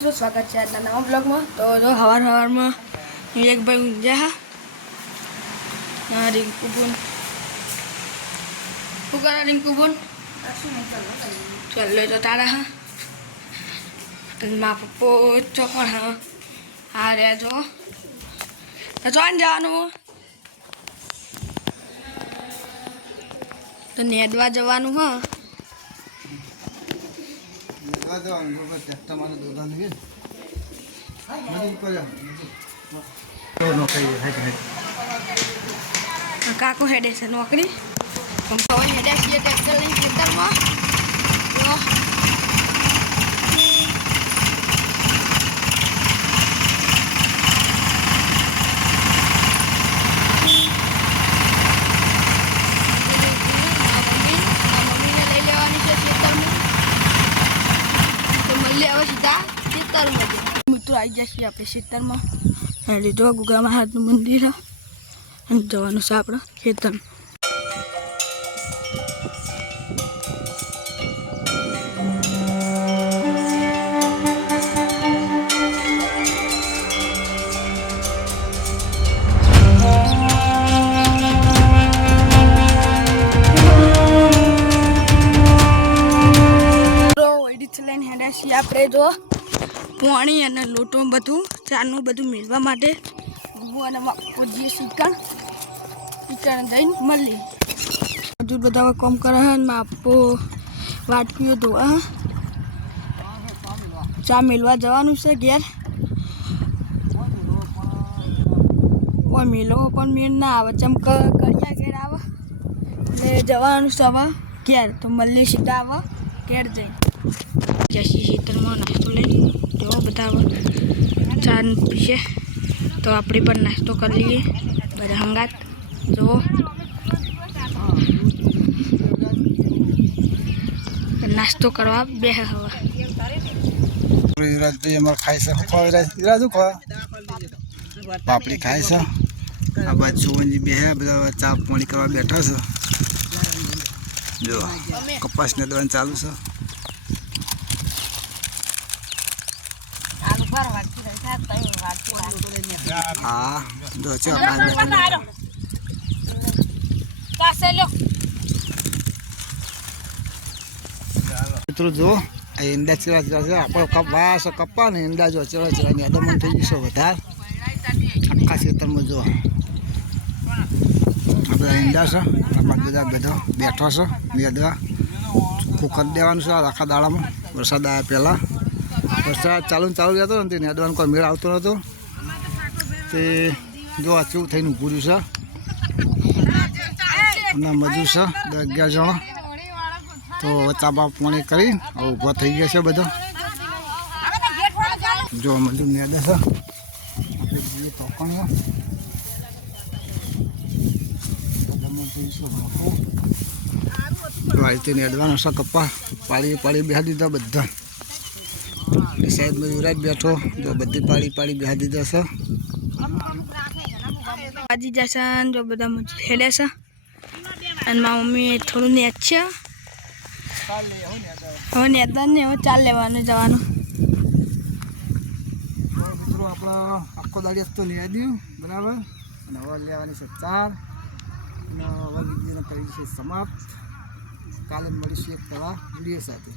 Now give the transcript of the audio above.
स्वागत है आज नवा ब्लॉग में। तो जो हवार हवार में एक भाई ऊँचा है रिंकू बुन करा रिंकू बुन चल लो तो तारा है माँ पप्पो चौकड़ है आ रहे जो तो चौन जानु तो नेदवा जवानु है काको हेडे से नौकरी हम सवाई हेडे किए ट्रैक्टर नहीं खेतर में जो मम्मी ने ले लेवानी से खेतर में तो मल्ले आवे सीधा खेतर में मित्रों आई जैसे अपने खेतर में जो गुगा महाराज मंदिर है जवान से अपना खेतर આપણે જો પાણી અને લોટો બધું ચાનું બધું મેળવા માટે અને જે શીકણ જઈને મળી હજુ બધા કામ કરે છે ને આપો વાટકીઓ ધોવા ચા મેળવા જવાનું છે ઘેર મેળવો પણ મેળ ના આવે ચમક કડિયા ઘેર આવે એટલે જવાનું છે હવે ઘેર તો મળીએ સીધા આવે ઘેર જઈને जैसी शीतर में नाश्तो ले जो बता चार पीछे तो अपने पर नाश्तो कर लिए बड़े हंगात जो नाश्तो करवा बे हवा खाई पापड़ी खाई से आ बाजू बे बता चा पानी करवा बैठा से जो कपास ने दवा चालू से हाँ दो मित्रों जो ईंडा चला आप कपास कप्पा ने ईंडा जो चला चला अदम थी गई बता आखा खेतर में जो अपना ईंडा से बधा बधो बैठो से मेदवा कर देवा आखा दाड़ा में वरसाद आया पहला वरसाद चालू चालू जातो ने नेदवान कोई मेळ आवतो नतो ते जो आचू थईने ઊભું છે અને મજૂર છે 11 જણા તો ચાબા પાણી કરી ઊભા થઈ ગયા છે બધા જો મજૂર નેદા છે આપણે જે તોકણો વાળીથી નેદવાનો છે કપ્પા પાળી પાળી બેહા દીધા બધા साइड में युवराज बैठो जो बधी पाड़ी पाड़ी बिहा दीधा से आजी जैसन जो बदा हेले से અને મારી મમ્મી થોડું ને છે હવે નેદન ને હવે ચાલ લેવાનું જવાનું મિત્રો આપણો આખો દાડી તો નેદ્યું બરાબર અને હવે લેવાની છે ચાર અને હવે વિડીયોને કરી છે સમાપ્ત કાલે મળીશું એક તળા વિડીયો સાથે।